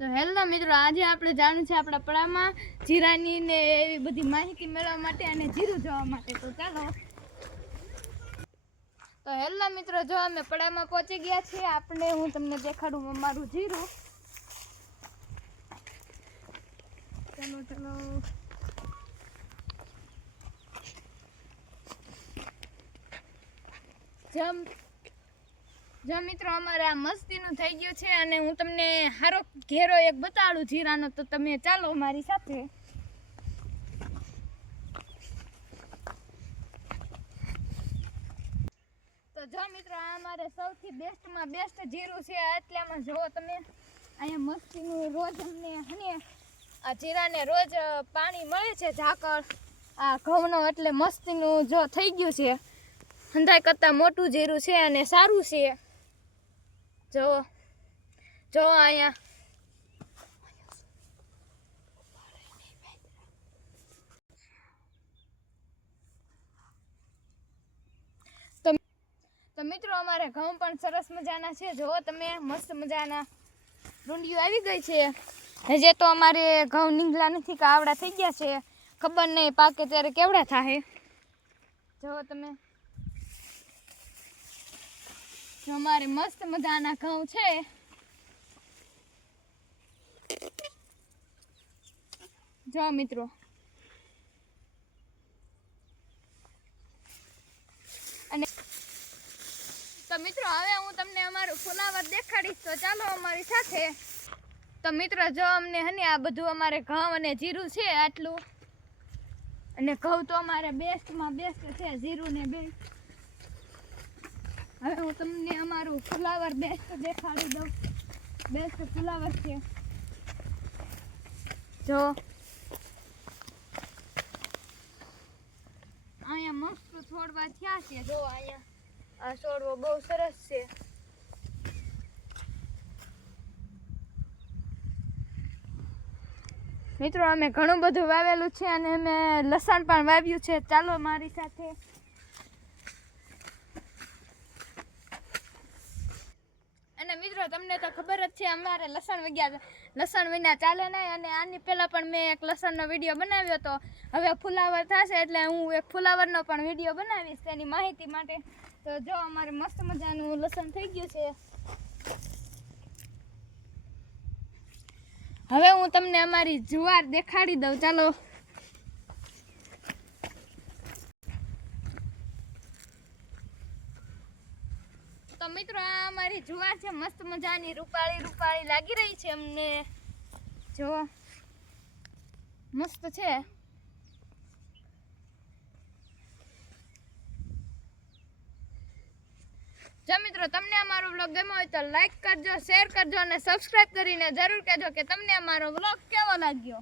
તો હેલો મિત્રો, આજે આપણે જાણવું છે આપણા પડામાં જીરાની ને એવી બધી માહિતી મેળવવા માટે અને જીરું જોવા માટે. તો ચાલો. તો હેલો મિત્રો, જો અમે પડામાં પહોંચી ગયા છીએ. હું તમને દેખાડું અમારું જીરું. ચલો ચલો. જો મિત્રો, અમારે આ મસ્તીનું થઈ ગયું છે અને હું તમને હારો ઘેરો એક બતાડું જીરાનો. તો તમે ચાલો મારી સાથે. તો જો મિત્રો, આ અમારે સૌથી બેસ્ટમાં બેસ્ટ જીરું છે. એટલામાં જો તમે અહીંયા મસ્તીનું રોજ અમને આ જીરાને રોજ પાણી મળે છે, ઝાકળ આ ઘઉંનો. એટલે મસ્તીનું જો થઈ ગયું છે. હંધાઈ કરતાં મોટું જીરું છે અને સારું છે. જો અહીંયા તો મિત્રો, અમારે ઘઉં પણ સરસ મજાના છે. જો તમે મસ્ત મજાના રૂંડિયું આવી ગઈ છે. હજે તો અમારે ઘઉં નીંગલા નથી કે આવડા થઈ ગયા છે. ખબર નહીં પાકે ત્યારે કેવડા થાય. જો તમે, જો અમારે મસ્ત મજાના ઘઉં છે. જો મિત્રો, અને તો મિત્રો, હવે હું તમને અમારું ફુલાવર દેખાડીશ. તો ચાલો અમારી સાથે. તો મિત્રો, જો અમને આ બધું અમારે ઘઉં અને જીરું છે આટલું. અને ઘઉં તો અમારે બેસ્ટમાં બેસ્ટ છે, જીરું ને બે. હવે હું તમને અમારું ફુલાવર બેસ્ટ દેખાડી દઉં. બેસ્ટ ફુલાવર છે. જો અહીંયા મસ્ત છોડવા થયા છે. જો અહીંયા આ છોડવો બહુ સરસ છે. મિત્રો, અમે ઘણું બધું વાવેલું છે અને અમે લસણ પણ વાવ્યું છે. ચાલો મારી સાથે. અને મિત્રો, તમને તો ખબર જ છે અમારે લસણ વિના ચાલે નહીં. અને આની પહેલાં પણ મેં એક લસણનો વિડીયો બનાવ્યો હતો. હવે ફુલાવર થશે એટલે હું એક ફુલાવરનો પણ વિડીયો બનાવીશ તેની માહિતી માટે. તો જો અમારે મસ્ત મજાનું લસણ થઈ ગયું છે. હવે હું તમને અમારી જુવાર દેખાડી દઉં. ચાલો. તો મિત્રો, આ અમારી જુવાર છે. મસ્ત મજાની રૂપાળી લાગી રહી છે અમને. જો મસ્ત છે. જો મિત્રો, તમને અમારો વ્લોગ ગમ્યો હોય તો લાઈક કરજો, શેર કરજો અને સબસ્ક્રાઈબ કરીને જરૂર કહેજો કે તમને અમારો વ્લોગ કેવો લાગ્યો.